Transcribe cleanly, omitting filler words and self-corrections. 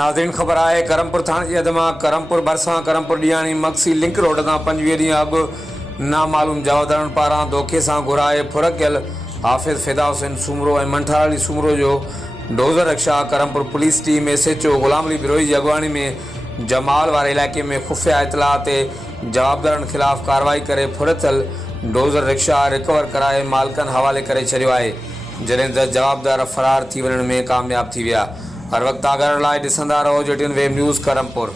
नाज़रीन ख़बर है करमपुर थाने की हद में करमपुर बरसा करमपुर डियाणी मक्सी लिंक रोड तां 25 ॾींहं अॻु नामालूम जवाबदारनि पारां धोखे सां घुराए फुरकियल हाफ़िज़ फ़िदा हुसैन सूमरो ऐं मंठार अली सूमरो जो dozer rickshaw Karampur police team SHO Ghulam Ali Birohi जी अॻुवाणी में जमाल वारे इलाइक़े में खुफ़िया इतला ते जवाबदारनि ख़िलाफ़ कार्रवाई करे फुरथियल डोज़र रिक्शा रिकवर कराए मालिकनि हवाले करे छॾियो आहे, जॾहिं त जवाबदार फ़रार थी वञण में कामयाब थी विया। हर वक्त आगाह लाइ ॾिसंदा रहो JTN वेब न्यूज़ करमपुर।